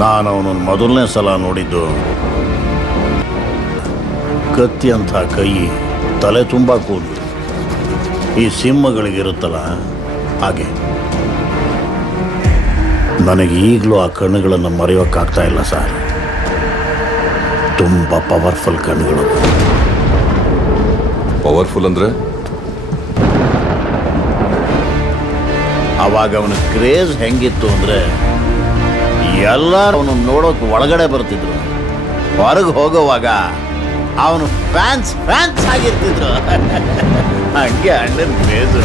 ನಾನು ಅವನನ್ನು ಮೊದಲನೇ ಸಲ ನೋಡಿದ್ದು ಕತ್ತಿ ಅಂತ ಕೈ, ತಲೆ ತುಂಬ ಕೂದಲು, ಈ ಸಿಂಹಗಳಿಗಿರುತ್ತಲ್ಲ ಹಾಗೆ. ನನಗೆ ಈಗಲೂ ಆ ಕಣ್ಣುಗಳನ್ನು ಮರೆಯೋಕ್ಕಾಗ್ತಾ ಇಲ್ಲ ಸರ್. ತುಂಬ ಪವರ್ಫುಲ್ ಕಣ್ಣುಗಳು. ಪವರ್ಫುಲ್ ಅಂದ್ರೆ? ಅವಾಗ ಅವನ ಕ್ರೇಜ್ ಹೆಂಗಿತ್ತು ಅಂದರೆ ಎಲ್ಲರೂ ಅವನು ನೋಡೋಕೆ ಒಳಗಡೆ ಬರ್ತಿದ್ರು, ಹೊರಗೆ ಹೋಗೋವಾಗ ಅವನು ಫ್ಯಾನ್ಸ್ ಆಗಿರ್ತಿದ್ರು. ಹಂಗೆ ಅಣ್ಣನ ಕ್ರೇಜ್.